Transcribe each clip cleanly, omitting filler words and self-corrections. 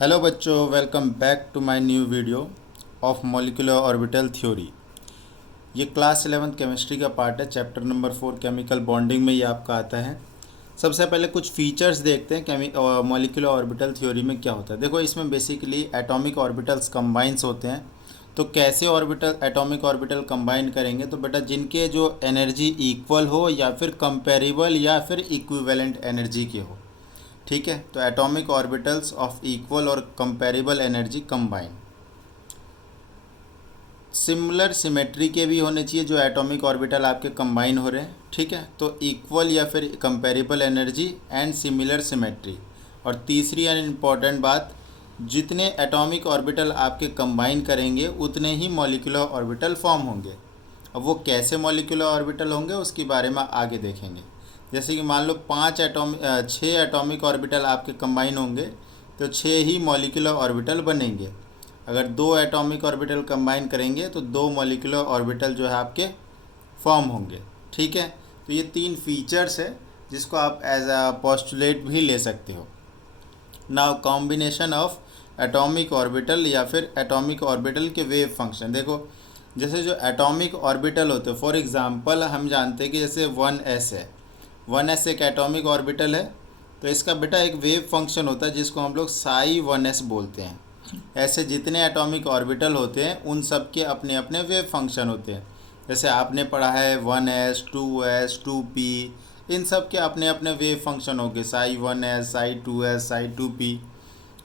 Hello बच्चों, welcome back to my new video of molecular orbital theory. ये class 11 chemistry का part है। Chapter number 4 chemical bonding में ये आपका आता है। सबसे पहले कुछ फीचर्स देखते हैं मॉलिक्यूलर ऑर्बिटल थ्योरी में क्या होता है। देखो, इसमें बेसिकली एटॉमिक ऑर्बिटल्स कंबाइंस होते हैं। तो कैसे एटॉमिक ऑर्बिटल कंबाइन करेंगे? तो बेटा, जिनके जो एनर्जी इक्वल हो या फिर कंपेरेबल या फिर इक्विवेलेंट एनर्जी के हो। ठीक है, तो एटॉमिक ऑर्बिटल्स ऑफ इक्वल और comparable energy combine. Similar symmetry के भी होने चाहिए जो एटॉमिक ऑर्बिटल आपके कंबाइन हो रहे हैं। ठीक है, तो इक्वल या फिर comparable energy and similar symmetry. और तीसरी एंड इम्पॉर्टेंट बात, जितने एटॉमिक ऑर्बिटल आपके कंबाइन करेंगे उतने ही मॉलिक्यूलर ऑर्बिटल फॉर्म होंगे। अब वो कैसे मॉलिक्यूलर ऑर्बिटल होंगे उसके बारे में आगे देखेंगे। जैसे कि मान लो 6 एटॉमिक ऑर्बिटल आपके कंबाइन होंगे तो 6 ही मॉलिक्यूलर ऑर्बिटल बनेंगे। अगर 2 एटॉमिक ऑर्बिटल कंबाइन करेंगे तो 2 मॉलिक्यूलर ऑर्बिटल जो है आपके फॉर्म होंगे। ठीक है, तो ये 3 फीचर्स है जिसको आप एज अ पोस्टुलेट भी ले सकते हो। Now combination of atomic orbital या फिर एटॉमिक ऑर्बिटल के वेव फंक्शन। देखो, जैसे जो एटॉमिक ऑर्बिटल होते हैं, फॉर एग्जांपल हम जानते हैं कि जैसे 1s है। 1s एक एटॉमिक ऑर्बिटल है, तो इसका बेटा एक वेव फंक्शन होता है जिसको हम लोग साई 1s बोलते हैं। ऐसे जितने एटॉमिक ऑर्बिटल होते हैं उन सब के अपने अपने वेव फंक्शन होते हैं। जैसे आपने पढ़ा है 1s 2s 2p, इन सब के अपने अपने वेव फंक्शन होंगे, Sai 1s Sai 2s Sai 2p।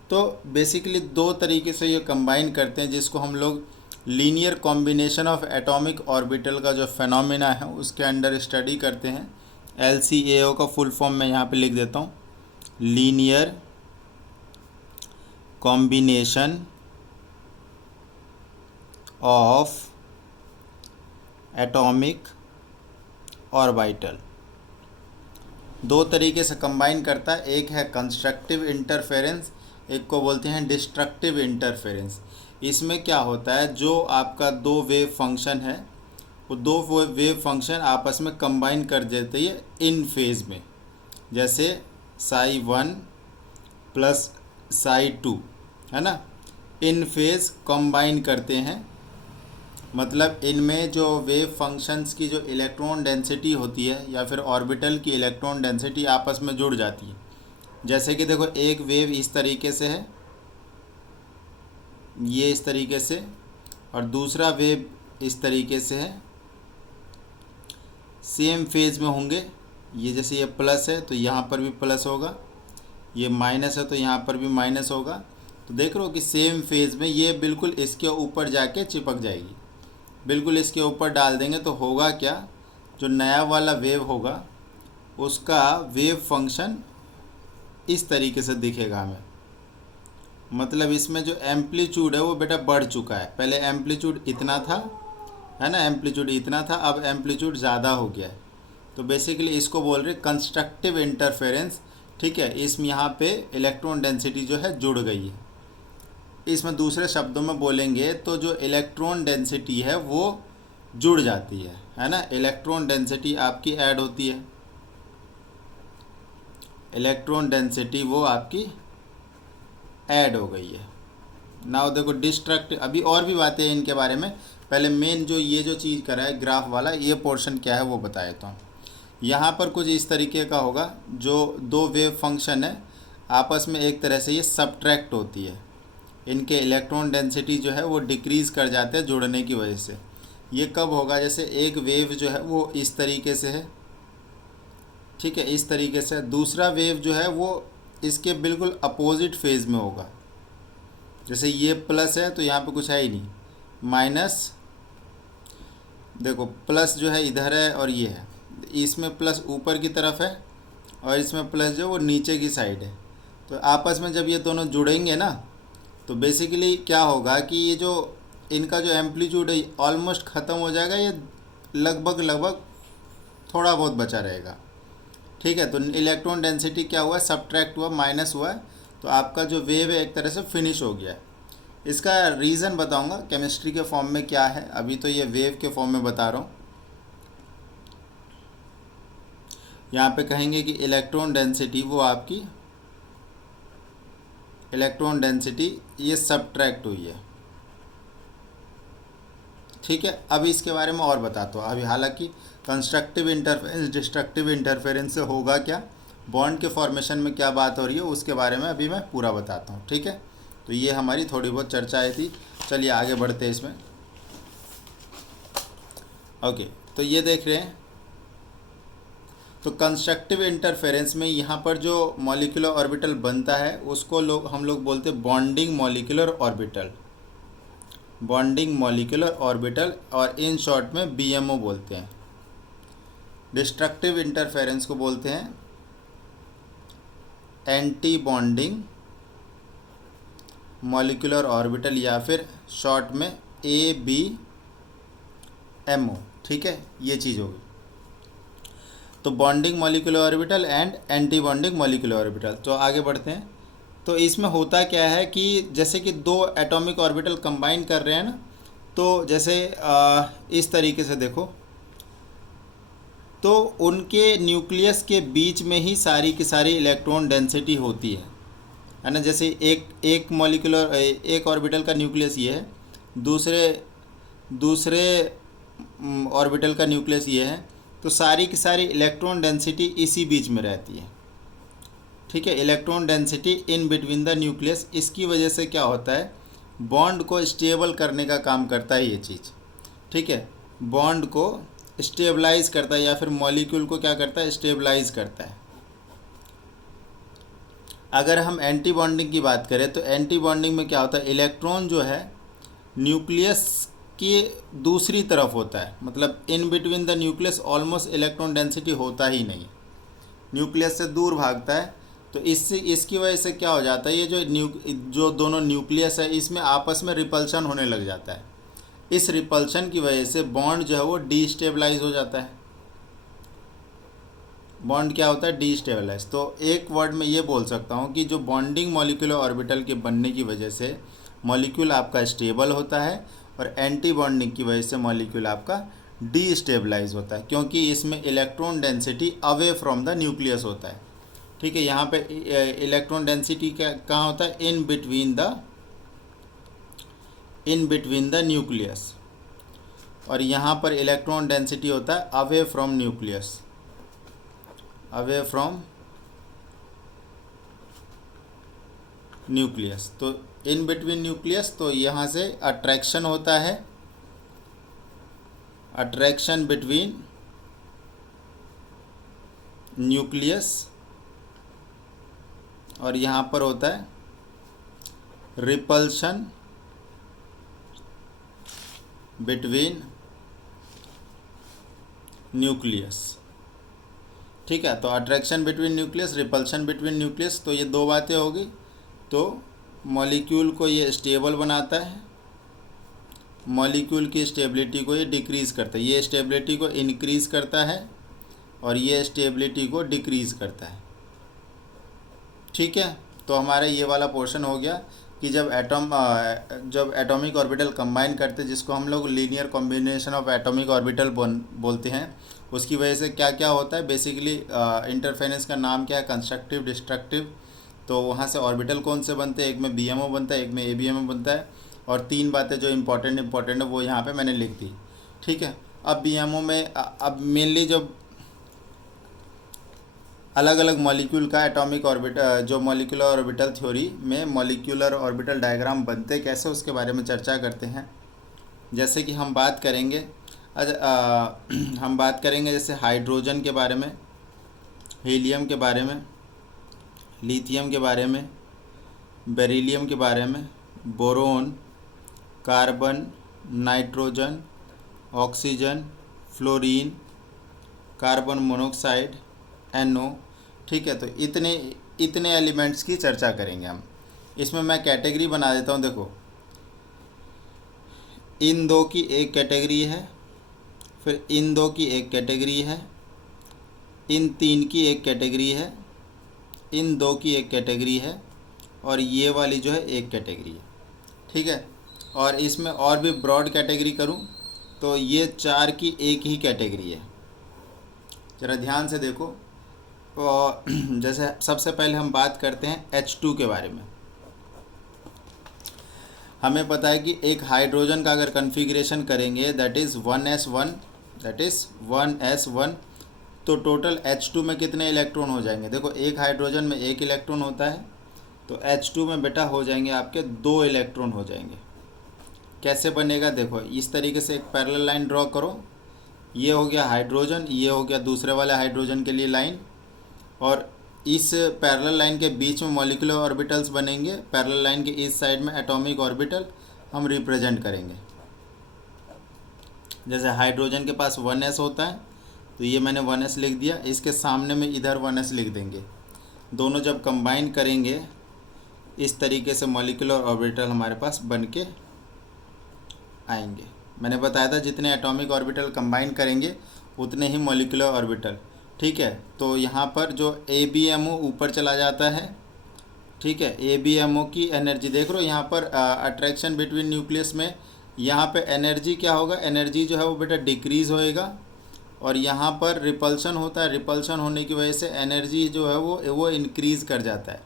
तो बेसिकली 2 तरीके से ये कंबाइन करते हैं जिसको हम लोग linear combination of atomic orbital का जो फेनोमेना है उसके अंडर स्टडी करते हैं। LCAO का फुल फॉर्म मैं यहाँ पे लिख देता हूँ, linear combination of atomic orbital. 2 तरीके से कंबाइन करता है, एक है कंस्ट्रक्टिव इंटरफेरेंस, एक को बोलते हैं डिस्ट्रक्टिव इंटरफेरेंस। इसमें क्या होता है, जो आपका 2 वेव फंक्शन है वो 2 वेव फंक्शन आपस में कंबाइन कर देते हैं इन फेज में। जैसे साई 1 प्लस साई 2 है ना, इन फेज कंबाइन करते हैं। मतलब इनमें जो वेव फंक्शंस की जो इलेक्ट्रॉन डेंसिटी होती है या फिर ऑर्बिटल की इलेक्ट्रॉन डेंसिटी आपस में जुड़ जाती है। जैसे कि देखो, एक वेव इस तरीके से है, ये इस तरीके से, और दूसरा वेव इस तरीके से है। सेम फेज में होंगे। ये जैसे ये प्लस है तो यहाँ पर भी प्लस होगा, ये माइनस है तो यहाँ पर भी माइनस होगा। तो देख रहे हो कि सेम फेज में ये बिल्कुल इसके ऊपर जाके चिपक जाएगी। बिल्कुल इसके ऊपर डाल देंगे तो होगा क्या, जो नया वाला वेव होगा उसका वेव फंक्शन इस तरीके से दिखेगा हमें। मतलब इसमें जो एम्पलीट्यूड है वो बेटा बढ़ चुका है। पहले एम्पलीट्यूड इतना था, है ना, एम्पलीट्यूड इतना था, अब एम्पलीट्यूड ज़्यादा हो गया है। तो बेसिकली इसको बोल रहे कंस्ट्रक्टिव इंटरफेरेंस। ठीक है, इसमें यहाँ पे इलेक्ट्रॉन डेंसिटी जो है जुड़ गई है। इसमें दूसरे शब्दों में बोलेंगे तो जो इलेक्ट्रॉन डेंसिटी है वो जुड़ जाती है ना। इलेक्ट्रॉन डेंसिटी आपकी ऐड होती है, इलेक्ट्रॉन डेंसिटी वो आपकी ऐड हो गई है। नाउ देखो डिस्ट्रक्ट, अभी और भी बातें हैं इनके बारे में। पहले मेन जो ये जो चीज़ करा है ग्राफ वाला, ये पोर्शन क्या है वो बता देता हूँ। यहाँ पर कुछ इस तरीके का होगा, जो 2 वेव फंक्शन है आपस में एक तरह से ये सब्ट्रैक्ट होती है। इनके इलेक्ट्रॉन डेंसिटी जो है वो डिक्रीज़ कर जाते हैं जुड़ने की वजह से। ये कब होगा, जैसे एक वेव जो है वो इस तरीके से है, ठीक है, इस तरीके से। दूसरा वेव जो है वो इसके बिल्कुल अपोजिट फेज़ में होगा। जैसे ये प्लस है तो यहाँ पे कुछ है ही नहीं, माइनस। देखो प्लस जो है इधर है और ये है, इसमें प्लस ऊपर की तरफ है और इसमें प्लस जो वो नीचे की साइड है। तो आपस में जब ये दोनों जुड़ेंगे ना तो बेसिकली क्या होगा कि ये जो इनका जो एम्पलीट्यूड है ऑलमोस्ट ख़त्म हो जाएगा, ये लगभग लगभग थोड़ा बहुत बचा रहेगा। ठीक है, तो इलेक्ट्रॉन डेंसिटी क्या हुआ, सब्ट्रैक्ट हुआ, माइनस हुआ है। तो आपका जो वेव है एक तरह से फिनिश हो गया है। इसका रीज़न बताऊंगा केमिस्ट्री के फॉर्म में क्या है, अभी तो ये वेव के फॉर्म में बता रहा हूँ। यहाँ पे कहेंगे कि इलेक्ट्रॉन डेंसिटी वो आपकी इलेक्ट्रॉन डेंसिटी ये सब्ट्रैक्ट हुई है। ठीक है, अभी इसके बारे में और बताता हूँ। अभी हालांकि कंस्ट्रक्टिव इंटरफेरेंस डिस्ट्रक्टिव इंटरफेरेंस से होगा क्या, बॉन्ड के फॉर्मेशन में क्या बात हो रही है, उसके बारे में अभी मैं पूरा बताता हूँ। ठीक है, तो ये हमारी थोड़ी बहुत चर्चा आई थी। चलिए आगे बढ़ते हैं इसमें। ओके, तो ये देख रहे हैं, तो कंस्ट्रक्टिव इंटरफेरेंस में यहाँ पर जो मॉलिक्यूलर ऑर्बिटल बनता है उसको हम लोग बोलते हैं bonding molecular orbital, bonding molecular orbital, और इन शॉर्ट में बीएमओ बोलते हैं। डिस्ट्रक्टिव इंटरफेरेंस को बोलते हैं एंटी बॉन्डिंग मॉलिक्यूलर ऑर्बिटल, या फिर शॉर्ट में ABMO। ठीक है, ये चीज़ होगी। तो bonding molecular orbital and anti bonding molecular orbital. तो आगे बढ़ते हैं। तो इसमें होता क्या है कि जैसे कि दो एटॉमिक ऑर्बिटल कंबाइन कर रहे हैं ना, तो जैसे इस तरीके से देखो, तो उनके न्यूक्लियस के बीच में ही सारी की सारी इलेक्ट्रॉन डेंसिटी होती है ना। जैसे एक मॉलिक्यूलर एक ऑर्बिटल का न्यूक्लियस ये है, दूसरे ऑर्बिटल का न्यूक्लियस ये है, तो सारी की सारी इलेक्ट्रॉन डेंसिटी इसी बीच में रहती है। ठीक है, electron density in between the nucleus. इसकी वजह से क्या होता है, बॉन्ड को स्टेबल करने का काम करता है ये चीज़। ठीक है, बॉन्ड को स्टेबलाइज करता है, या फिर मॉलिक्यूल को क्या करता है, स्टेबलाइज करता है। अगर हम एंटी बॉन्डिंग की बात करें तो एंटी बॉन्डिंग में क्या होता है, इलेक्ट्रॉन जो है न्यूक्लियस की दूसरी तरफ होता है, मतलब in between the nucleus almost electron density होता ही नहीं, न्यूक्लियस से दूर भागता है। तो इसकी वजह से क्या हो जाता है, ये जो दोनों न्यूक्लियस है इसमें आपस में रिपल्शन होने लग जाता है। इस रिपल्शन की वजह से बॉन्ड जो है वो डीस्टेबलाइज हो जाता है। बॉन्ड क्या होता है, डीस्टेबलाइज। तो एक वर्ड में ये बोल सकता हूँ कि जो बॉन्डिंग मॉलिक्यूलर ऑर्बिटल के बनने की वजह से मॉलिक्यूल आपका स्टेबल होता है, और एंटी बॉन्डिंग की वजह से मॉलिक्यूल आपका डीस्टेबलाइज होता है, क्योंकि इसमें electron density away from the nucleus होता है। ठीक है, यहाँ पे इलेक्ट्रॉन डेंसिटी कहाँ होता है, इन बिटवीन द न्यूक्लियस, और यहाँ पर इलेक्ट्रॉन डेंसिटी होता है away from nucleus, away from nucleus. तो इन बिटवीन न्यूक्लियस, तो यहाँ से अट्रैक्शन होता है, अट्रैक्शन बिटवीन न्यूक्लियस, और यहाँ पर होता है रिपल्शन बिटवीन न्यूक्लियस। ठीक है, तो attraction between nucleus, repulsion between nucleus, तो ये दो बातें होगी। तो मॉलिक्यूल को ये स्टेबल बनाता है, मॉलिक्यूल की स्टेबिलिटी को ये डिक्रीज़ करता है, ये स्टेबिलिटी को इंक्रीज़ करता है, और ये स्टेबिलिटी को डिक्रीज़ करता है। ठीक है, तो हमारा ये वाला पोर्शन हो गया कि जब एटॉमिक ऑर्बिटल कंबाइन करते हैं, जिसको हम लोग linear combination of atomic orbital बोलते हैं, उसकी वजह से क्या क्या होता है। बेसिकली इंटरफेरेंस का नाम क्या है, कंस्ट्रक्टिव डिस्ट्रक्टिव। तो वहाँ से ऑर्बिटल कौन से बनते हैं, एक में BMO बनता है, एक में ABMO बनता है, और तीन बातें जो इम्पोर्टेंट है वो यहाँ पे मैंने लिख दी। ठीक है, अब BMO में अब मेनली जो अलग अलग मॉलिक्यूल का एटॉमिक ऑर्बिटल, जो मॉलिक्यूलर ऑर्बिटल थ्योरी में मॉलिक्यूलर ऑर्बिटल डायग्राम बनते कैसे, उसके बारे में चर्चा करते हैं। जैसे कि हम बात करेंगे जैसे हाइड्रोजन के बारे में, हीलियम के बारे में, लिथियम के बारे में, बेरिलियम के बारे में, boron, carbon, nitrogen, oxygen, fluorine, carbon monoxide, NO। ठीक है, तो इतने एलिमेंट्स की चर्चा करेंगे हम। इसमें मैं कैटेगरी बना देता हूँ। देखो, इन दो की एक कैटेगरी है, फिर इन दो की एक कैटेगरी है, इन तीन की एक कैटेगरी है, इन दो की एक कैटेगरी है, और ये वाली जो है एक कैटेगरी है। ठीक है, और इसमें और भी ब्रॉड कैटेगरी करूँ तो ये चार की एक ही कैटेगरी है। ज़रा ध्यान से देखो। और जैसे सबसे पहले हम बात करते हैं H2 के बारे में। हमें पता है कि एक हाइड्रोजन का अगर कन्फिग्रेशन करेंगे that is 1s1, that is 1s1, तो टोटल H2 में कितने इलेक्ट्रॉन हो जाएंगे? देखो एक हाइड्रोजन में एक इलेक्ट्रॉन होता है, तो H2 में बेटा हो जाएंगे आपके 2 इलेक्ट्रॉन हो जाएंगे। कैसे बनेगा? देखो इस तरीके से एक पैरेलल लाइन ड्रॉ करो, ये हो गया हाइड्रोजन, ये हो गया दूसरे वाले हाइड्रोजन के लिए लाइन, और इस पैरेलल लाइन के बीच में मॉलिक्यूलर ऑर्बिटल्स बनेंगे। पैरेलल लाइन के इस साइड में एटॉमिक ऑर्बिटल हम रिप्रेजेंट करेंगे। जैसे हाइड्रोजन के पास 1s होता है, तो ये मैंने 1s लिख दिया, इसके सामने में इधर 1s लिख देंगे। दोनों जब कंबाइन करेंगे इस तरीके से मॉलिक्यूलर ऑर्बिटल हमारे पास बन के आएंगे। मैंने बताया था जितने एटॉमिक ऑर्बिटल कंबाइन करेंगे उतने ही मॉलिक्यूलर ऑर्बिटल। ठीक है, तो यहाँ पर जो ABMO ऊपर चला जाता है, ठीक है, ABMO की एनर्जी देख रहे हो यहाँ पर अट्रैक्शन बिटवीन न्यूक्लियस में, यहाँ पे एनर्जी क्या होगा? एनर्जी जो है वो बेटा डिक्रीज़ होएगा, और यहाँ पर रिपल्शन होता है, रिपल्शन होने की वजह से एनर्जी जो है वो इंक्रीज़ कर जाता है।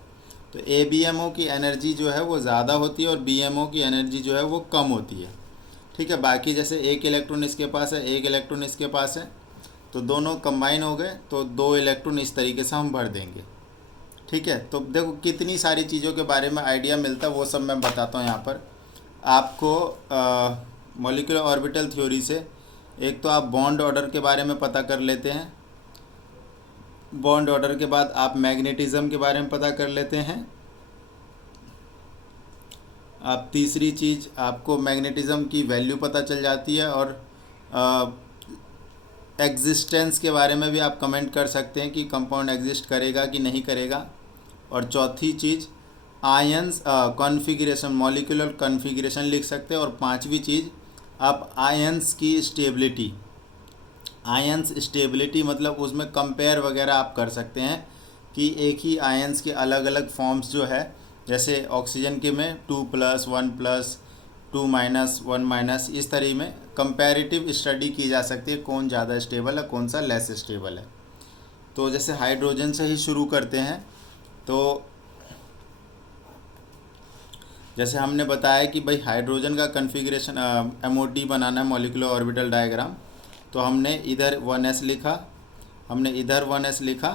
तो ABMO की एनर्जी जो है वो ज़्यादा होती है और BMO की एनर्जी जो है वो कम होती है। ठीक है, बाकी जैसे एक इलेक्ट्रॉन इसके पास है, एक इलेक्ट्रॉन इसके पास है, तो दोनों कंबाइन हो गए तो 2 इलेक्ट्रॉन इस तरीके से हम भर देंगे। ठीक है, तो देखो कितनी सारी चीज़ों के बारे में आइडिया मिलता है, वो सब मैं बताता हूँ यहाँ पर आपको। मॉलिक्यूलर ऑर्बिटल थ्योरी से एक तो आप बॉन्ड ऑर्डर के बारे में पता कर लेते हैं, बॉन्ड ऑर्डर के बाद आप मैग्नेटिज्म के बारे में पता कर लेते हैं। आप तीसरी चीज़ आपको मैग्नेटिज्म की वैल्यू पता चल जाती है, और एग्जिस्टेंस के बारे में भी आप कमेंट कर सकते हैं कि कंपाउंड एग्जिस्ट करेगा कि नहीं करेगा। और चौथी चीज़ आयंस कॉन्फ़िगरेशन, मॉलिक्यूलर कॉन्फ़िगरेशन लिख सकते हैं। और पांचवी चीज़ आप आयंस की स्टेबिलिटी, आयंस स्टेबिलिटी मतलब उसमें कंपेयर वगैरह आप कर सकते हैं कि एक ही आयंस के अलग अलग फॉर्म्स जो है, जैसे ऑक्सीजन के में 2+, 1+, 2-, 1-, इस तरह में कंपैरेटिव स्टडी की जा सकती है, कौन ज़्यादा स्टेबल है, कौन सा लेस स्टेबल है। तो जैसे हाइड्रोजन से ही शुरू करते हैं, तो जैसे हमने बताया कि भाई हाइड्रोजन का कन्फिग्रेशन MOD बनाना है, मॉलिक्यूलर ऑर्बिटल डायग्राम, तो हमने इधर 1s लिखा, हमने इधर 1s लिखा,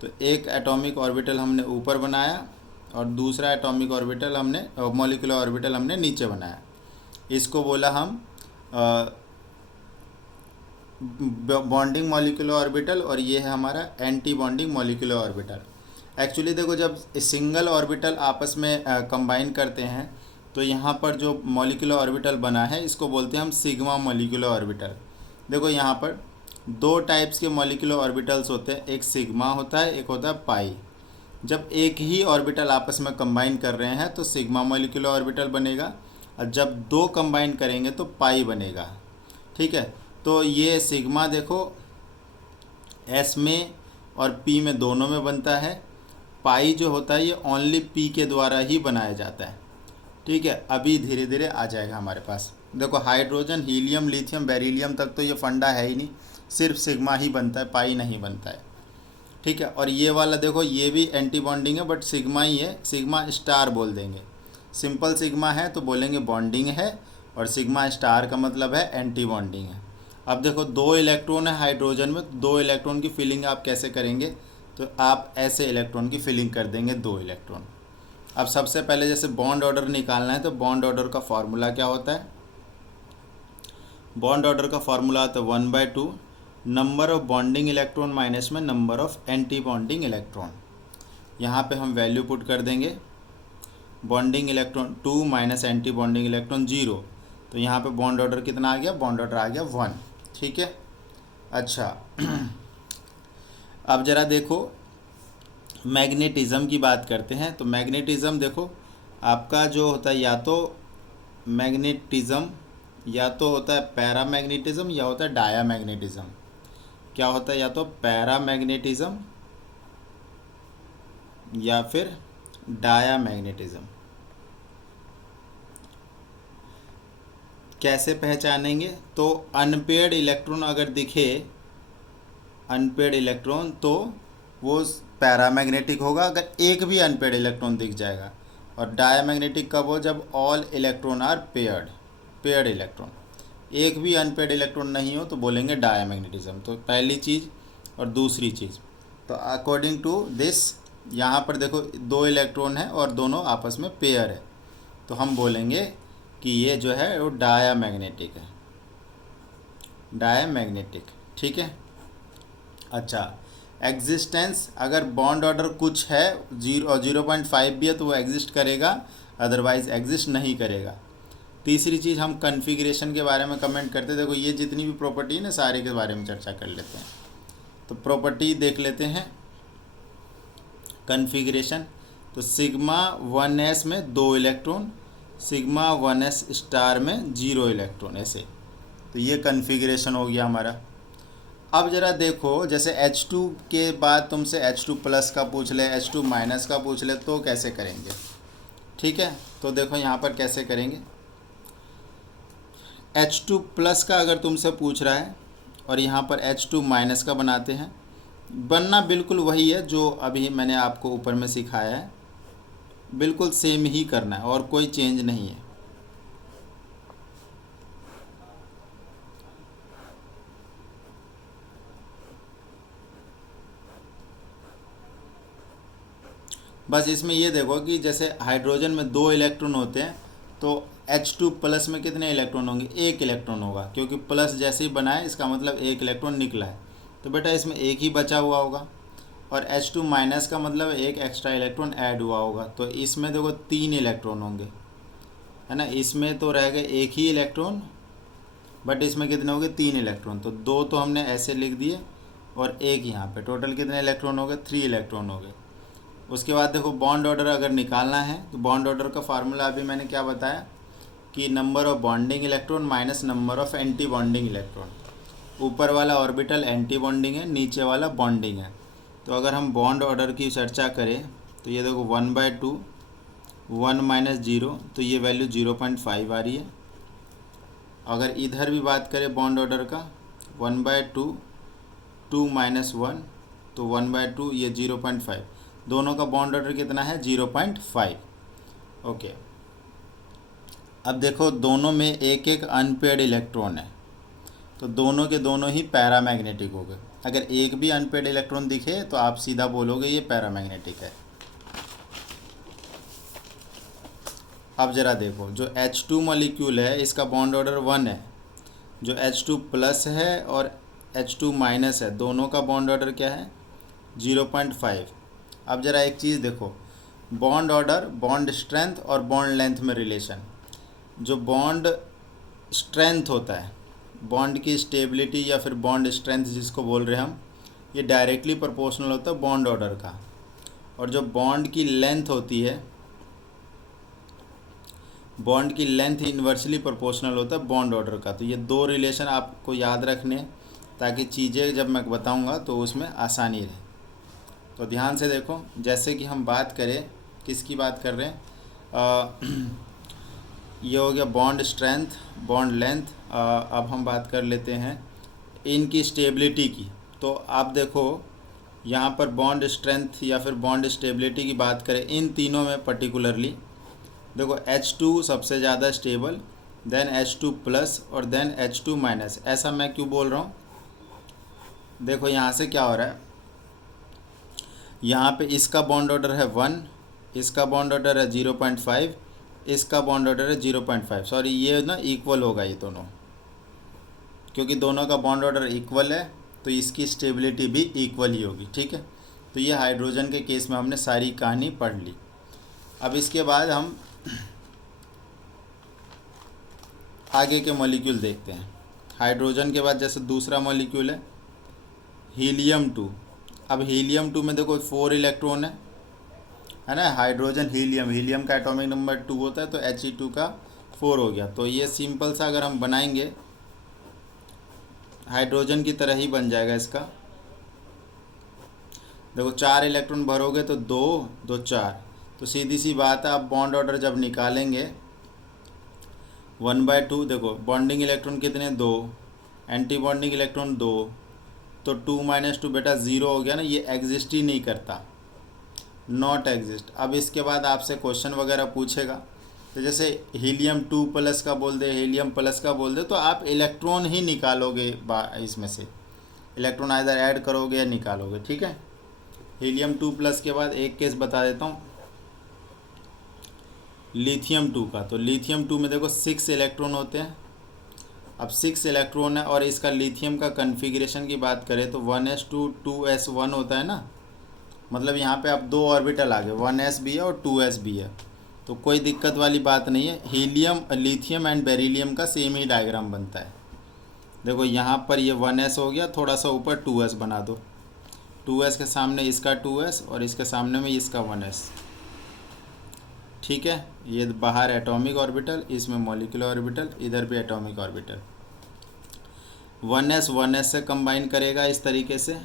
तो एक एटॉमिक ऑर्बिटल हमने ऊपर बनाया और दूसरा एटॉमिक ऑर्बिटल हमने मॉलिक्यूलर ऑर्बिटल हमने नीचे बनाया। इसको बोला हम बॉन्डिंग मॉलिक्यूलर ऑर्बिटल, और ये है हमारा anti bonding molecular orbital. Actually देखो जब सिंगल ऑर्बिटल आपस में कंबाइन करते हैं, तो यहाँ पर जो मॉलिक्यूलर ऑर्बिटल बना है इसको बोलते हैं हम सिग्मा मॉलिक्यूलर ऑर्बिटल। देखो यहाँ पर 2 टाइप्स के मॉलिक्यूलर ऑर्बिटल्स होते हैं, एक सिग्मा होता है, एक होता है पाई। जब एक ही ऑर्बिटल आपस में कंबाइन कर रहे हैं तो सिग्मा मॉलिक्यूलर ऑर्बिटल बनेगा, और जब 2 कंबाइन करेंगे तो पाई बनेगा। ठीक है, तो ये सिग्मा देखो S में और P में दोनों में बनता है। पाई जो होता है ये ओनली P के द्वारा ही बनाया जाता है। ठीक है, अभी धीरे धीरे आ जाएगा हमारे पास। देखो हाइड्रोजन, हीलियम, लिथियम, बेरिलियम तक तो ये फंडा है ही नहीं, सिर्फ सिग्मा ही बनता है, पाई नहीं बनता है। ठीक है, और ये वाला देखो ये भी एंटी बॉन्डिंग है, बट सिग्मा ही है, सिग्मा स्टार बोल देंगे। सिंपल सिग्मा है तो बोलेंगे बॉन्डिंग है, और सिग्मा स्टार का मतलब है एंटी बॉन्डिंग है। अब देखो 2 इलेक्ट्रॉन है हाइड्रोजन में, तो 2 इलेक्ट्रॉन की फिलिंग आप कैसे करेंगे? तो आप ऐसे इलेक्ट्रॉन की फिलिंग कर देंगे 2 इलेक्ट्रॉन। अब सबसे पहले जैसे बॉन्ड ऑर्डर निकालना है, तो बॉन्ड ऑर्डर का फॉर्मूला क्या होता है? बॉन्ड ऑर्डर का फॉर्मूला होता है 1/2 number of bonding electron minus में number of anti bonding electron. यहाँ पे हम वैल्यू पुट कर देंगे, bonding electron 2 minus anti bonding electron 0, तो यहाँ पे बॉन्ड ऑर्डर कितना आ गया? बॉन्ड ऑर्डर आ गया 1। ठीक है, अच्छा अब ज़रा देखो मैग्नेटिज़म की बात करते हैं। तो मैग्नेटिज़म देखो आपका जो होता है, या तो मैग्नेटिज़म या तो होता है पैरामैग्नेटिज़म या होता है डायामैग्नेटिज़म। क्या होता है? या तो पैरामैग्नेटिज़म या फिर डायामैग्नेटिज़म। कैसे पहचानेंगे? तो अनपेयर्ड इलेक्ट्रॉन अगर दिखे, अनपेयर्ड इलेक्ट्रॉन, तो वो पैरामैग्नेटिक होगा। अगर एक भी अनपेयर्ड इलेक्ट्रॉन दिख जाएगा, और डायमैग्नेटिक कब हो, जब all electron are paired electron, एक भी अनपेयर्ड इलेक्ट्रॉन नहीं हो तो बोलेंगे डायमैग्नेटिज्म। तो पहली चीज़। और दूसरी चीज़, तो अकॉर्डिंग टू दिस यहाँ पर देखो दो इलेक्ट्रॉन है और दोनों आपस में पेयर है, तो हम बोलेंगे कि ये जो है वो डायमैग्नेटिक है, डायमैग्नेटिक। ठीक है। अच्छा, एग्जिस्टेंस, अगर बॉन्ड ऑर्डर कुछ है 0.5 भी है तो वो एग्जिस्ट करेगा, अदरवाइज एग्जिस्ट नहीं करेगा। तीसरी चीज़, हम कन्फिग्रेशन के बारे में कमेंट करते हैं। देखो ये जितनी भी प्रॉपर्टी है ना, सारे के बारे में चर्चा कर लेते हैं। तो प्रॉपर्टी देख लेते हैं कन्फिग्रेशन। तो सिग्मा 1s में 2 इलेक्ट्रॉन, सिग्मा 1s स्टार में 0 इलेक्ट्रॉन, ऐसे। तो ये कन्फिग्रेशन हो गया हमारा। अब ज़रा देखो, जैसे H2 के बाद तुमसे H2 प्लस का पूछ ले, H2 माइनस का पूछ ले, तो कैसे करेंगे। ठीक है, तो देखो यहाँ पर कैसे करेंगे। H2 प्लस का अगर तुमसे पूछ रहा है और यहाँ पर H2 माइनस का बनाते हैं, बनना बिल्कुल वही है जो अभी मैंने आपको ऊपर में सिखाया है, बिल्कुल सेम ही करना है और कोई चेंज नहीं है। बस इसमें ये देखो कि जैसे हाइड्रोजन में 2 इलेक्ट्रॉन होते हैं, तो H2 प्लस में कितने इलेक्ट्रॉन होंगे, 1 इलेक्ट्रॉन होगा, क्योंकि प्लस जैसे ही बनाए इसका मतलब 1 इलेक्ट्रॉन निकला है, तो बेटा इसमें 1 ही बचा हुआ होगा। और H2 माइनस का मतलब 1 एक्स्ट्रा इलेक्ट्रॉन ऐड हुआ होगा, तो इसमें देखो 3 इलेक्ट्रॉन होंगे, है ना। इसमें तो रहेगा 1 ही इलेक्ट्रॉन, बट इसमें कितने होंगे, 3 इलेक्ट्रॉन। तो 2 तो हमने ऐसे लिख दिए और 1 यहाँ पे, टोटल कितने इलेक्ट्रॉन हो गए, 3 इलेक्ट्रॉन हो गए। उसके बाद देखो बॉन्ड ऑर्डर अगर निकालना है, तो बॉन्ड ऑर्डर का फार्मूला अभी मैंने क्या बताया कि number of bonding electron minus number of anti bonding electron. ऊपर वाला ऑर्बिटल एंटी बॉन्डिंग है, नीचे वाला बॉन्डिंग है। तो अगर हम बॉन्ड ऑर्डर की चर्चा करें तो ये देखो 1/2 1 माइनस 0, तो ये वैल्यू 0.5 आ रही है। अगर इधर भी बात करें बॉन्ड ऑर्डर का, 1/2 2 माइनस 1, तो 1/2 ये 0.5, दोनों का बॉन्ड ऑर्डर कितना है, 0.5। ओके, अब देखो दोनों में एक एक अनपेयर्ड इलेक्ट्रॉन है, तो दोनों के दोनों ही पैरामैग्नेटिक हो गए। अगर एक भी अनपेयर्ड इलेक्ट्रॉन दिखे तो आप सीधा बोलोगे ये पैरामैग्नेटिक है। अब ज़रा देखो, जो H2 मॉलिक्यूल है इसका बॉन्ड ऑर्डर 1 है, जो H2 प्लस है और H2 माइनस है, दोनों का बॉन्ड ऑर्डर क्या है, 0.5। अब ज़रा एक चीज़ देखो, बॉन्ड ऑर्डर, बॉन्ड स्ट्रेंथ और बॉन्ड लेंथ में रिलेशन। जो बॉन्ड स्ट्रेंथ होता है, बॉन्ड की स्टेबिलिटी या फिर बॉन्ड स्ट्रेंथ जिसको बोल रहे हैं हम, ये डायरेक्टली प्रोपोर्शनल होता है बॉन्ड ऑर्डर का। और जो बॉन्ड की लेंथ होती है, बॉन्ड की लेंथ इन्वर्सली प्रोपोर्शनल होता है बॉन्ड ऑर्डर का। तो ये दो रिलेशन आपको याद रखने, ताकि चीज़ें जब मैं बताऊंगा तो उसमें आसानी रहे। तो ध्यान से देखो, जैसे कि हम बात करें, किसकी बात कर रहे हैं, ये हो गया बॉन्ड स्ट्रेंथ, बॉन्ड लेंथ। अब हम बात कर लेते हैं इनकी स्टेबिलिटी की। तो आप देखो यहाँ पर बॉन्ड स्ट्रेंथ या फिर बॉन्ड स्टेबिलिटी की बात करें, इन तीनों में पर्टिकुलरली देखो H2 सबसे ज़्यादा स्टेबल, देन H2 प्लस और देन H2 माइनस। ऐसा मैं क्यों बोल रहा हूँ, देखो यहाँ से क्या हो रहा है, यहाँ पे इसका बॉन्ड ऑर्डर है 1, इसका बॉन्ड ऑर्डर है 0.5, इसका बॉन्ड ऑर्डर है 0.5। सॉरी, ये ना इक्वल होगा ये दोनों, क्योंकि दोनों का बॉन्ड ऑर्डर इक्वल है तो इसकी स्टेबिलिटी भी इक्वल ही होगी। ठीक है, तो ये हाइड्रोजन के केस में हमने सारी कहानी पढ़ ली। अब इसके बाद हम आगे के मॉलिक्यूल देखते हैं। हाइड्रोजन के बाद जैसे दूसरा मॉलिक्यूल है हीलियम 2। अब हीलियम 2 में देखो 4 इलेक्ट्रॉन है ना, हाइड्रोजन हीलियम, हीलियम का एटॉमिक नंबर 2 होता है, तो He2 का 4 हो गया। तो ये सिंपल सा अगर हम बनाएंगे हाइड्रोजन की तरह ही बन जाएगा इसका। देखो 4 इलेक्ट्रॉन भरोगे तो 2 2 4, तो सीधी सी बात है, आप बॉन्ड ऑर्डर जब निकालेंगे 1/2, देखो बॉन्डिंग इलेक्ट्रॉन कितने, 2, एंटी बॉन्डिंग इलेक्ट्रॉन 2, तो 2 - 2 बेटा 0 हो गया ना, ये एग्जिस्ट ही नहीं करता। Not exist. अब इसके बाद आपसे क्वेश्चन वगैरह पूछेगा, तो जैसे हीलियम 2 प्लस का बोल दे, हीलियम प्लस का बोल दे, तो आप इलेक्ट्रॉन ही निकालोगे इसमें से, इलेक्ट्रॉन आइदर ऐड करोगे या निकालोगे, ठीक है। हीलियम 2 प्लस के बाद एक केस बता देता हूँ लिथियम 2 का। तो लिथियम 2 में देखो 6 इलेक्ट्रॉन होते हैं। अब 6 इलेक्ट्रॉन है और इसका लिथियम का कन्फिग्रेशन की बात करें तो 1s2 2s1 होता है ना, मतलब यहाँ पे अब 2 ऑर्बिटल आ गए, 1s भी है और 2s भी है, तो कोई दिक्कत वाली बात नहीं है। हीलियम लिथियम एंड बेरिलियम का सेम ही डायग्राम बनता है। देखो यहाँ पर ये 1s हो गया, थोड़ा सा ऊपर 2s बना दो, 2s के सामने इसका 2s और इसके सामने में इसका 1s, ठीक है। ये बाहर एटॉमिक ऑर्बिटल, इसमें मॉलिक्यूलर ऑर्बिटल, इधर भी एटॉमिक ऑर्बिटल। 1s से कंबाइन करेगा इस तरीके से,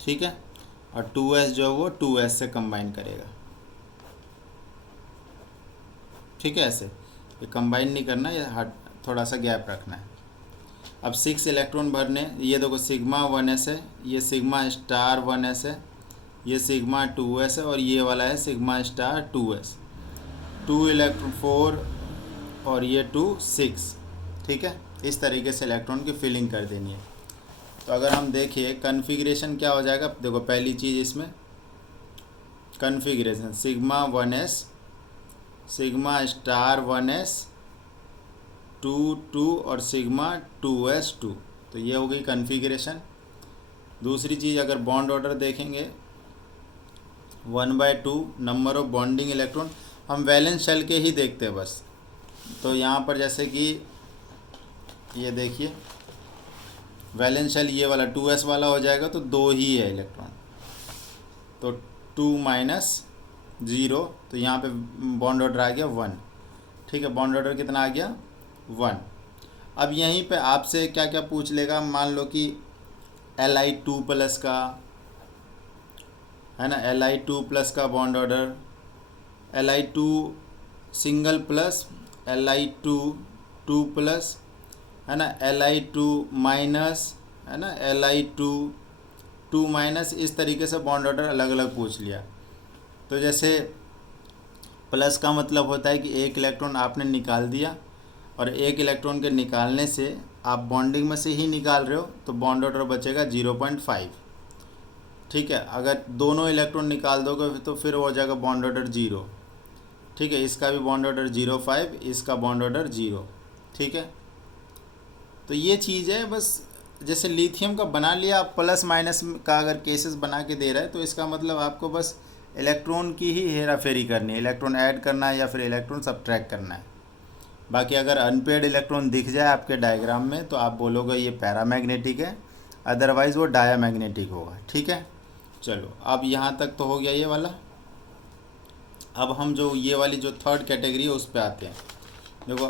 ठीक है, और 2s जो है वो 2s से कंबाइन करेगा, ठीक है। ऐसे ये कंबाइन नहीं करना, ये थोड़ा सा गैप रखना है। अब 6 इलेक्ट्रॉन भरने, ये देखो सिग्मा 1s है, ये सिग्मा स्टार 1s है, ये सिग्मा 2s है और ये वाला है सिग्मा स्टार 2s। 2 इलेक्ट्रॉन 4 और ये 2 6, ठीक है। इस तरीके से इलेक्ट्रॉन की फिलिंग कर देनी है। तो अगर हम देखिए कन्फिग्रेशन क्या हो जाएगा, देखो पहली चीज़ इसमें configuration sigma 1s, sigma star 1s 2 2 और सिग्मा 2s 2, तो ये हो गई कन्फिग्रेशन। दूसरी चीज़ अगर बॉन्ड ऑर्डर देखेंगे 1/2 नंबर ऑफ बॉन्डिंग इलेक्ट्रॉन, हम वैलेंस शेल के ही देखते हैं बस। तो यहाँ पर जैसे कि ये देखिए वैलेंस शेल ये वाला 2s वाला हो जाएगा, तो 2 ही है इलेक्ट्रॉन, तो 2 - 0, तो यहाँ पे बॉन्ड ऑर्डर आ गया 1, ठीक है। बॉन्ड ऑर्डर कितना आ गया 1। अब यहीं पे आपसे क्या क्या पूछ लेगा, मान लो कि Li2 प्लस का है ना, Li2 प्लस का bond order, Li2 single plus, Li2 2 plus, है ना, Li2 माइनस, है ना, Li2 2 माइनस, इस तरीके से बॉन्ड ऑर्डर अलग अलग पूछ लिया। तो जैसे प्लस का मतलब होता है कि एक इलेक्ट्रॉन आपने निकाल दिया, और एक इलेक्ट्रॉन के निकालने से आप बॉन्डिंग में से ही निकाल रहे हो, तो बॉन्ड ऑर्डर बचेगा 0.5, ठीक है। अगर दोनों इलेक्ट्रॉन निकाल दोगे तो फिर हो जाएगा बॉन्ड ऑर्डर 0, ठीक है। इसका भी बॉन्ड ऑर्डर 0.5, इसका बॉन्ड ऑर्डर 0, ठीक है। तो ये चीज़ है बस। जैसे लिथियम का बना लिया, आप प्लस माइनस का अगर केसेस बना के दे रहा है, तो इसका मतलब आपको बस इलेक्ट्रॉन की ही हेरा फेरी करनी है, इलेक्ट्रॉन ऐड करना है या फिर इलेक्ट्रॉन सब्ट्रैक्ट करना है। बाकी अगर अनपेड इलेक्ट्रॉन दिख जाए आपके डायग्राम में, तो आप बोलोगे ये पैरामैग्नेटिक है, अदरवाइज़ वो डायामैग्नेटिक होगा, ठीक है। चलो अब यहाँ तक तो हो गया ये वाला। अब हम जो ये वाली जो थर्ड कैटेगरी है उस पर आते हैं। देखो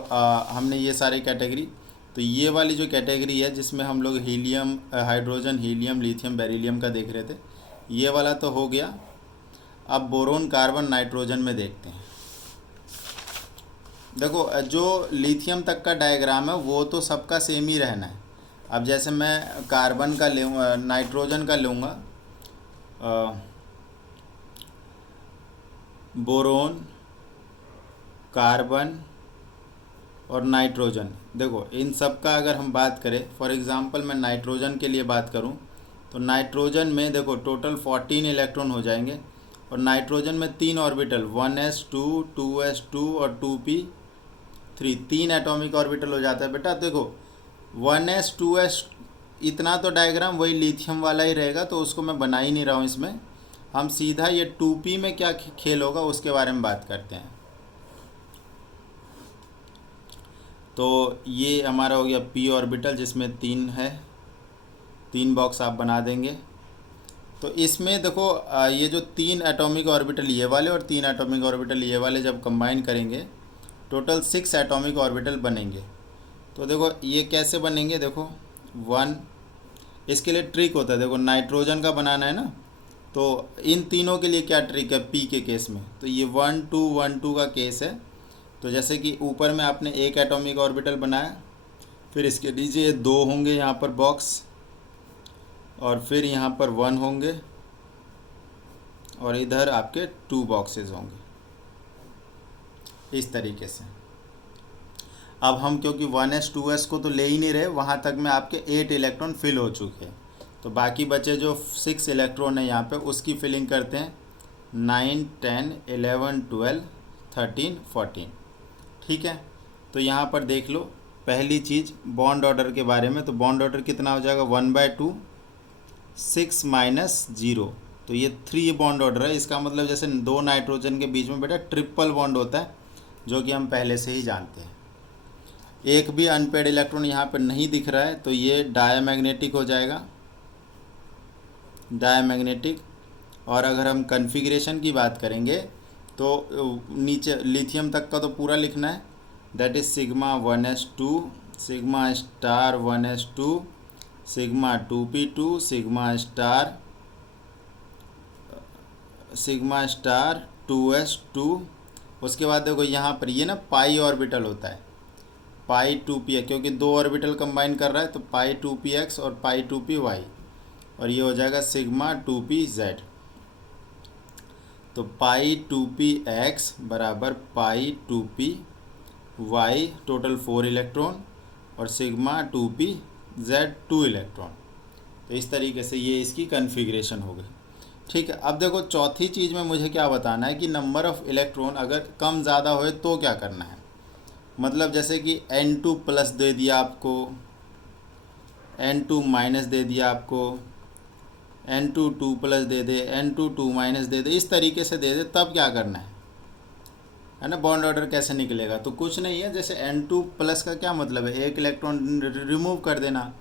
हमने ये सारी कैटेगरी, तो ये वाली जो कैटेगरी है जिसमें हम लोग helium, hydrogen, helium, lithium, beryllium का देख रहे थे, ये वाला तो हो गया। अब बोरोन, कार्बन, नाइट्रोजन में देखते हैं। देखो जो लिथियम तक का डायग्राम है वो तो सबका सेम ही रहना है। अब जैसे मैं कार्बन का लूँगा, नाइट्रोजन का लूँगा, बोरोन, कार्बन और नाइट्रोजन, देखो इन सब का अगर हम बात करें, फॉर एग्ज़ाम्पल मैं नाइट्रोजन के लिए बात करूं, तो नाइट्रोजन में देखो टोटल 14 इलेक्ट्रॉन हो जाएंगे, और नाइट्रोजन में 3 ऑर्बिटल 1s2 2s2 और 2p3, 3 एटॉमिक ऑर्बिटल हो जाता है बेटा। देखो 1s 2s इतना तो डायग्राम वही लिथियम वाला ही रहेगा, तो उसको मैं बना ही नहीं रहा हूँ इसमें। हम सीधा ये 2p में क्या खेल होगा उसके बारे में बात करते हैं। तो ये हमारा हो गया p ऑर्बिटल जिसमें 3 है, 3 बॉक्स आप बना देंगे। तो इसमें देखो ये जो 3 एटॉमिक ऑर्बिटल ये वाले और 3 एटॉमिक ऑर्बिटल ये वाले जब कंबाइन करेंगे, टोटल 6 एटॉमिक ऑर्बिटल बनेंगे। तो देखो ये कैसे बनेंगे, देखो 1, इसके लिए ट्रिक होता है। देखो नाइट्रोजन का बनाना है ना, तो इन तीनों के लिए क्या ट्रिक है p के केस में, तो ये 1 2 1 2 का केस है। तो जैसे कि ऊपर में आपने एक एटॉमिक ऑर्बिटल बनाया, फिर इसके नीचे 2 होंगे यहाँ पर बॉक्स, और फिर यहाँ पर 1 होंगे, और इधर आपके 2 बॉक्सेस होंगे इस तरीके से। अब हम क्योंकि 1s 2s को तो ले ही नहीं रहे, वहाँ तक में आपके 8 इलेक्ट्रॉन फिल हो चुके हैं, तो बाकी बचे जो 6 इलेक्ट्रॉन है यहाँ पे उसकी फिलिंग करते हैं। 9 10 11 12 13 14। ठीक है, तो यहाँ पर देख लो पहली चीज़ बॉन्ड ऑर्डर के बारे में। तो बॉन्ड ऑर्डर कितना हो जाएगा 1/2 6 - 0, तो ये 3 बॉन्ड ऑर्डर है। इसका मतलब जैसे 2 नाइट्रोजन के बीच में बेटा ट्रिपल बॉन्ड होता है, जो कि हम पहले से ही जानते हैं। एक भी अनपेड इलेक्ट्रॉन यहाँ पर नहीं दिख रहा है, तो ये डायमैग्नेटिक हो जाएगा, डायमैग्नेटिक। और अगर हम कन्फिग्रेशन की बात करेंगे तो नीचे लिथियम तक का तो पूरा लिखना है, that is sigma 1s2 sigma star 1s2 sigma 2p2 sigma star 2s2। उसके बाद देखो यहाँ पर ये ना पाई ऑर्बिटल होता है, पाई 2p, क्योंकि 2 ऑर्बिटल कंबाइन कर रहा है, तो पाई 2px और पाई 2py, और ये हो जाएगा सिग्मा 2pz। तो पाई 2px बराबर पाई 2py, टोटल 4 इलेक्ट्रॉन, और सिग्मा 2pz 2 इलेक्ट्रॉन। तो इस तरीके से ये इसकी कन्फिग्रेशन हो गई। ठीक है, अब देखो चौथी चीज़ में मुझे क्या बताना है कि नंबर ऑफ़ इलेक्ट्रॉन अगर कम ज़्यादा होए तो क्या करना है। मतलब जैसे कि N2 प्लस दे दिया आपको, N2 माइनस दे दिया आपको, N2 2 प्लस दे दे, N2 2 माइनस दे दे, इस तरीके से दे दे, तब क्या करना है ना। बॉन्ड ऑर्डर कैसे निकलेगा, तो कुछ नहीं है। जैसे N2 प्लस का क्या मतलब है, एक इलेक्ट्रॉन रिमूव कर देना।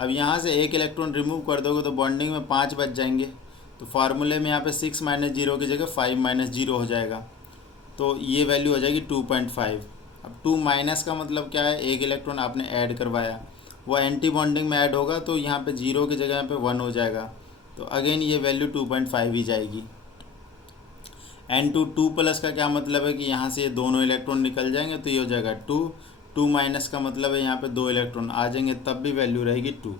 अब यहाँ से एक इलेक्ट्रॉन रिमूव कर दोगे तो बॉन्डिंग में 5 बच जाएंगे, तो फार्मूले में यहाँ पे 6 - 0 की जगह 5 - 0 हो जाएगा, तो ये वैल्यू हो जाएगी 2.5। अब 2 माइनस का मतलब क्या है, एक इलेक्ट्रॉन आपने ऐड करवाया, वो एंटी बॉन्डिंग में ऐड होगा, तो यहाँ पे 0 की जगह पे 1 हो जाएगा, तो अगेन ये वैल्यू 2.5 ही जाएगी। N2 2 प्लस का क्या मतलब है कि यहाँ से ये दोनों इलेक्ट्रॉन निकल जाएंगे, तो ये हो जाएगा 2। 2 माइनस का मतलब है यहाँ पे 2 इलेक्ट्रॉन आ जाएंगे, तब भी वैल्यू रहेगी 2।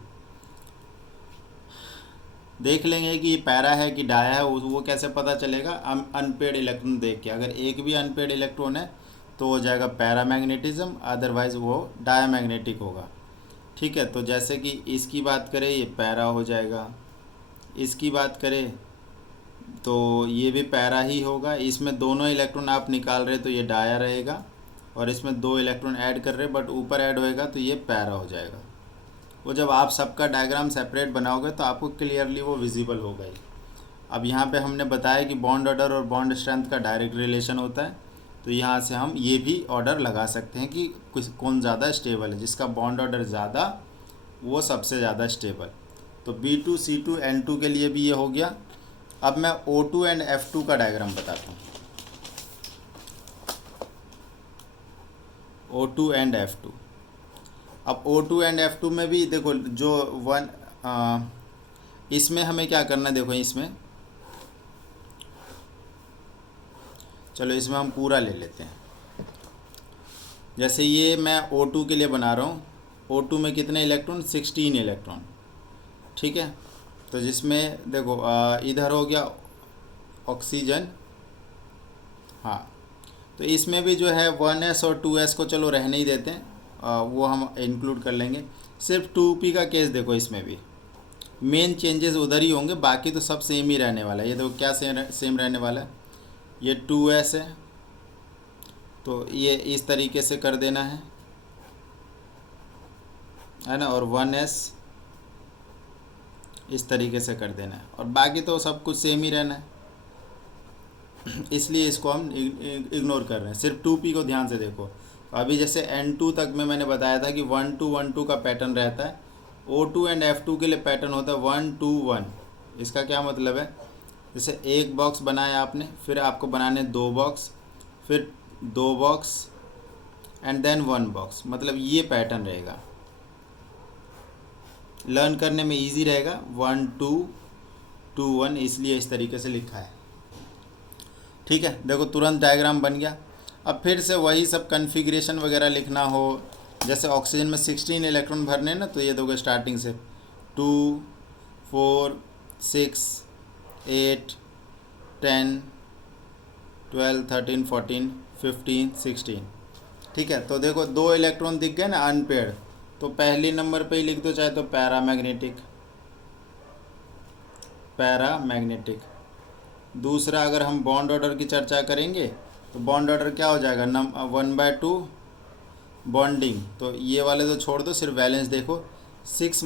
देख लेंगे कि ये पैरा है कि डाया है, वो कैसे पता चलेगा, अनपेड इलेक्ट्रॉन देख के। अगर एक भी अनपेड इलेक्ट्रॉन है तो हो जाएगा पैरामैग्नेटिज्म, अदरवाइज़ वो डायमैग्नेटिक होगा। ठीक है, तो जैसे कि इसकी बात करें ये पैरा हो जाएगा, इसकी बात करें तो ये भी पैरा ही होगा। इसमें दोनों इलेक्ट्रॉन आप निकाल रहे तो ये डाया रहेगा, और इसमें 2 इलेक्ट्रॉन ऐड कर रहे बट ऊपर ऐड होएगा तो ये पैरा हो जाएगा। वो जब आप सबका डायग्राम सेपरेट बनाओगे तो आपको क्लियरली वो विजिबल होगा ही। अब यहाँ पे हमने बताया कि बॉन्ड ऑर्डर और बॉन्ड स्ट्रेंथ का डायरेक्ट रिलेशन होता है, तो यहाँ से हम ये भी ऑर्डर लगा सकते हैं कि कौन ज़्यादा स्टेबल है। जिसका बॉन्ड ऑर्डर ज़्यादा वो सबसे ज़्यादा स्टेबल। तो B2 C2 N2 के लिए भी ये हो गया। अब मैं O2 एंड F2 का डायग्राम बताता हूँ। O2 and F2। अब O2 एंड F2 में भी देखो जो इसमें हमें क्या करना है, देखो इसमें चलो इसमें हम पूरा ले लेते हैं। जैसे ये मैं O2 के लिए बना रहा हूँ, O2 में कितने इलेक्ट्रॉन, 16 इलेक्ट्रॉन। ठीक है, तो जिसमें देखो इधर हो गया ऑक्सीजन, हाँ, तो इसमें भी जो है 1s और 2s को चलो रहने ही देते हैं, वो हम इंक्लूड कर लेंगे। सिर्फ 2p का केस देखो, इसमें भी मेन चेंजेस उधर ही होंगे, बाकी तो सब सेम ही रहने वाला है। ये देखो क्या सेम रहने वाला है, ये 2s है तो ये इस तरीके से कर देना है ना, और 1s इस तरीके से कर देना है, और बाकी तो सब कुछ सेम ही रहना है, इसलिए इसको हम इग्नोर कर रहे हैं। सिर्फ 2p को ध्यान से देखो। अभी जैसे N2 तक में मैंने बताया था कि 1 2 1 2 का पैटर्न रहता है। O2 एंड F2 के लिए पैटर्न होता है 1 2 1। इसका क्या मतलब है, जैसे एक बॉक्स बनाया आपने, फिर आपको बनाने 2 बॉक्स, फिर 2 बॉक्स एंड देन 1 बॉक्स, मतलब ये पैटर्न रहेगा। लर्न करने में इजी रहेगा, 1 2 2 1, इसलिए इस तरीके से लिखा है। ठीक है, देखो तुरंत डायग्राम बन गया। अब फिर से वही सब कन्फिग्रेशन वगैरह लिखना हो, जैसे ऑक्सीजन में 16 इलेक्ट्रॉन भरने ना, तो ये दोगे स्टार्टिंग से 2 4 6 8 10, 12, 13, 14, 15, 16। ठीक है, तो देखो 2 इलेक्ट्रॉन दिख गए ना अनपेयर्ड, तो पहली नंबर पे ही लिख दो, चाहे तो पैरामैग्नेटिक। दूसरा अगर हम बॉन्ड ऑर्डर की चर्चा करेंगे तो बॉन्ड ऑर्डर क्या हो जाएगा, 1/2 बॉन्डिंग। तो ये वाले तो छोड़ दो, सिर्फ वैलेंस देखो, 6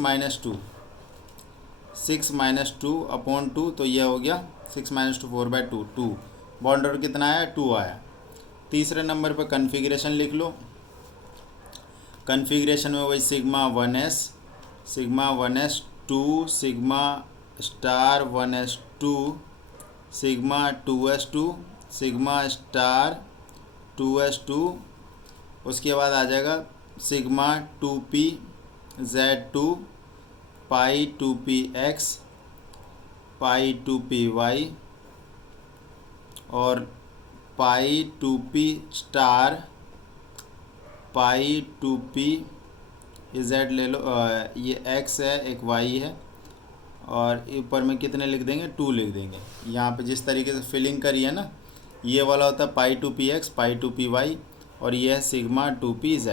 - 2 अपॉन 2, तो ये हो गया 6 - 2 4/2 2। बॉन्ड ऑर्डर कितना आया, 2 आया। तीसरे नंबर पर कन्फिग्रेशन लिख लो। कन्फिग्रेशन में वही sigma 1s 2 sigma star 1s2 sigma 2s2 sigma star 2s2। उसके बाद आ जाएगा सिग्मा 2p z2 पाई 2px पाई 2py और पाई 2p स्टार पाई 2p z ले लो, ये x है एक y है, और ऊपर में कितने लिख देंगे, 2 लिख देंगे। यहाँ पे जिस तरीके से फिलिंग करी है ना, ये वाला होता है पाई 2px पाई 2py और ये है सिग्मा 2pz।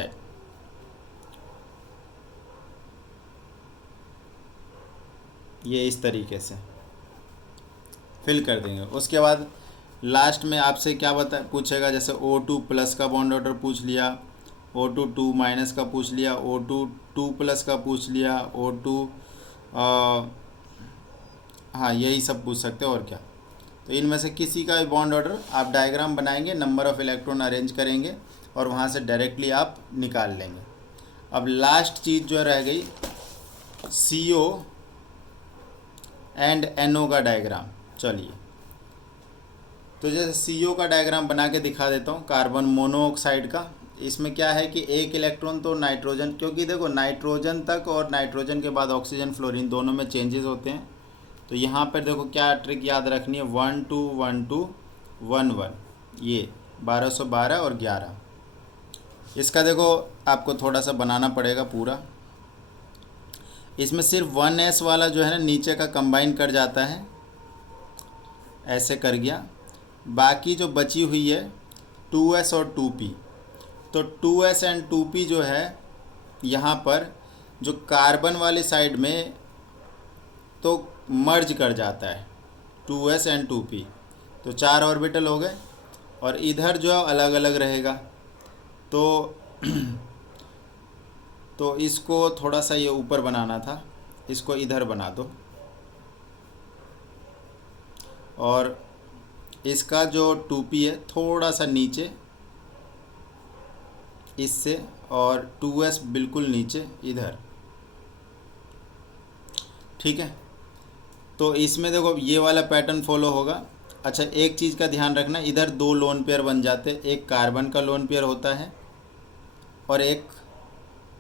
ये इस तरीके से फिल कर देंगे। उसके बाद लास्ट में आपसे क्या पूछेगा, जैसे O2 प्लस का बॉन्ड ऑर्डर पूछ लिया, O2 2 माइनस का पूछ लिया, O2 2 प्लस का पूछ लिया, O2 हाँ यही सब पूछ सकते हो और क्या। तो इनमें से किसी का भी बॉन्ड ऑर्डर आप डायग्राम बनाएंगे, नंबर ऑफ़ इलेक्ट्रॉन अरेंज करेंगे और वहाँ से डायरेक्टली आप निकाल लेंगे। अब लास्ट चीज़ जो रह गई, CO एंड NO का डायग्राम। चलिए, तो जैसे CO का डायग्राम बना के दिखा देता हूँ, कार्बन मोनोऑक्साइड का। इसमें क्या है कि एक इलेक्ट्रॉन तो नाइट्रोजन, क्योंकि देखो नाइट्रोजन तक और नाइट्रोजन के बाद ऑक्सीजन फ्लोरीन दोनों में चेंजेस होते हैं। तो यहाँ पर देखो क्या ट्रिक याद रखनी है, 1 2 1 2 1 1, ये 1212 और 11। इसका देखो आपको थोड़ा सा बनाना पड़ेगा पूरा। इसमें सिर्फ 1s वाला जो है ना नीचे का कंबाइन कर जाता है, ऐसे कर गया। बाकी जो बची हुई है 2s और 2p, तो 2s एंड 2p जो है यहाँ पर जो कार्बन वाली साइड में तो मर्ज कर जाता है 2s एंड 2p, तो 4 ऑर्बिटल हो गए। और इधर जो है अलग अलग रहेगा, तो इसको थोड़ा सा ये ऊपर बनाना था, इसको इधर बना दो। और इसका जो 2p है थोड़ा सा नीचे इससे, और 2s बिल्कुल नीचे इधर। ठीक है, तो इसमें देखो ये वाला पैटर्न फॉलो होगा। अच्छा, एक चीज़ का ध्यान रखना, इधर 2 लोन पेयर बन जाते, एक कार्बन का लोन पेयर होता है और एक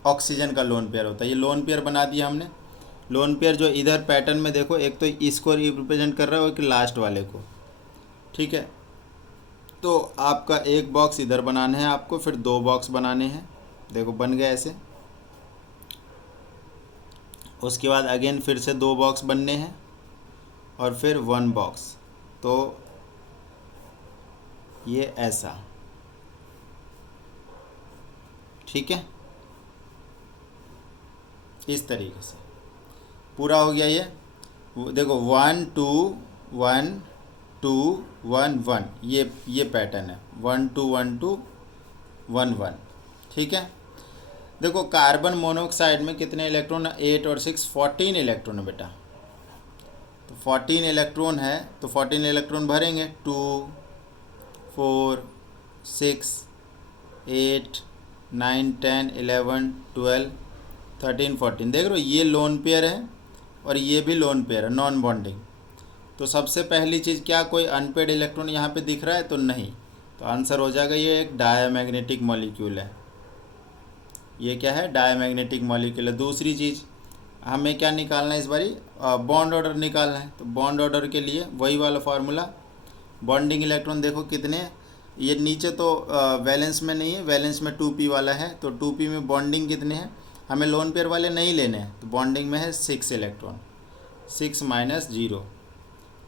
ऑक्सीजन का लोन पेयर होता है। ये लोन पेयर बना दिया हमने। लोन पेयर जो इधर पैटर्न में देखो, एक तो इसको रिप्रेजेंट कर रहा है और एक लास्ट वाले को। ठीक है, तो आपका एक बॉक्स इधर बनाना है आपको, फिर 2 बॉक्स बनाने हैं। देखो बन गया ऐसे। उसके बाद अगेन फिर से 2 बॉक्स बनने हैं और फिर 1 बॉक्स। तो ये ऐसा, ठीक है, इस तरीके से पूरा हो गया। ये देखो 1 2 1 2 1 1, ये पैटर्न है 1 2 1 2 1 1। ठीक है, देखो कार्बन मोनोऑक्साइड में कितने इलेक्ट्रॉन है, 8 और 6 14 इलेक्ट्रॉन है बेटा। तो 14 इलेक्ट्रॉन है, तो 14 इलेक्ट्रॉन भरेंगे, 2 4 6 8 9 10 11 12 13 14। देख रहे हो ये लोन पेयर है और ये भी लोन पेयर है, नॉन बॉन्डिंग। तो सबसे पहली चीज़ क्या, कोई अनपेड इलेक्ट्रॉन यहाँ पे दिख रहा है तो नहीं, तो आंसर हो जाएगा ये एक डायमैग्नेटिक मॉलिक्यूल है। ये क्या है, डायमैग्नेटिक मॉलिक्यूल है। दूसरी चीज़ हमें क्या निकालना है इस बारी, बॉन्ड ऑर्डर निकालना है। तो बॉन्ड ऑर्डर के लिए वही वाला फार्मूला, बॉन्डिंग इलेक्ट्रॉन देखो कितने, ये नीचे तो वैलेंस में नहीं है, वैलेंस में 2p वाला है, तो 2p में बॉन्डिंग कितने हैं, हमें लोन पेयर वाले नहीं लेने हैं, तो बॉन्डिंग में है 6 इलेक्ट्रॉन, 6 - 0,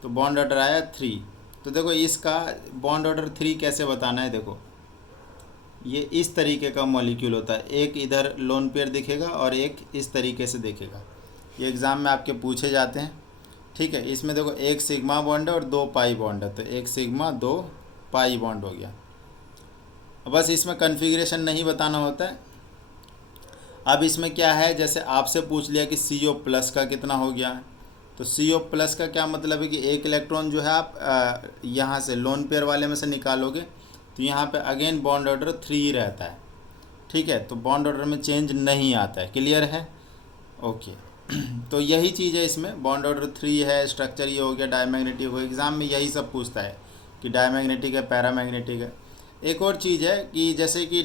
तो बॉन्ड ऑर्डर आया 3। तो देखो इसका बॉन्ड ऑर्डर 3 कैसे बताना है। देखो ये इस तरीके का मॉलिक्यूल होता है, एक इधर लोन पेयर दिखेगा और एक इस तरीके से दिखेगा। ये एग्ज़ाम में आपके पूछे जाते हैं, ठीक है। इसमें देखो एक सिग्मा बॉन्ड है और 2 पाई बॉन्ड है, तो एक सिग्मा 2 पाई बॉन्ड हो गया। बस इसमें कन्फिग्रेशन नहीं बताना होता है। अब इसमें क्या है, जैसे आपसे पूछ लिया कि CO प्लस का कितना हो गया, तो CO प्लस का क्या मतलब है कि एक इलेक्ट्रॉन जो है आप यहाँ से लोन पेयर वाले में से निकालोगे तो यहाँ पे अगेन बॉन्ड ऑर्डर 3 रहता है, ठीक है। तो बॉन्ड ऑर्डर में चेंज नहीं आता है, क्लियर है, ओके। तो यही चीज़ है इसमें, बॉन्ड ऑर्डर 3 है, स्ट्रक्चर ये हो गया, डायमैग्नेटिक हो, एग्ज़ाम में यही सब पूछता है कि डायमैग्नेटिक है, पैरामैग्नेटिक है। एक और चीज़ है कि जैसे कि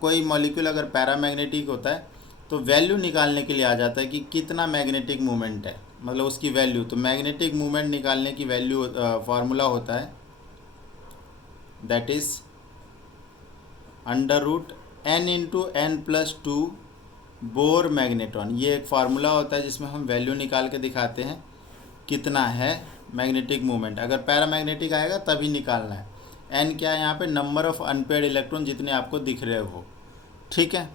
कोई मॉलिक्यूल अगर पैरामैग्नेटिक होता है तो वैल्यू निकालने के लिए आ जाता है कि कितना मैग्नेटिक मूवमेंट है, मतलब उसकी वैल्यू। तो मैग्नेटिक मूवमेंट निकालने की वैल्यू फार्मूला होता है that is √n×n+2 bore magnetron. ये एक फार्मूला होता है जिसमें हम वैल्यू निकाल के दिखाते हैं कितना है मैग्नेटिक मूवमेंट। अगर पैरामैग्नेटिक आएगा तभी निकालना है। n क्या है यहाँ पे, नंबर ऑफ़ अनपेयर्ड इलेक्ट्रॉन जितने आपको दिख रहे हो, ठीक है।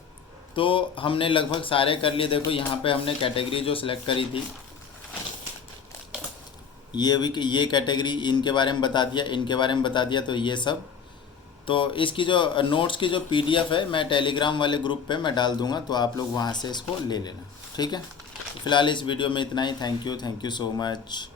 तो हमने लगभग सारे कर लिए। देखो यहाँ पे हमने कैटेगरी जो सिलेक्ट करी थी ये कैटेगरी, इनके बारे में बता दिया, इनके बारे में बता दिया, तो ये सब। तो इसकी जो नोट्स की जो PDF है मैं टेलीग्राम वाले ग्रुप पे मैं डाल दूंगा, तो आप लोग वहाँ से इसको ले लेना, ठीक है। तो फिलहाल इस वीडियो में इतना ही। Thank you so much.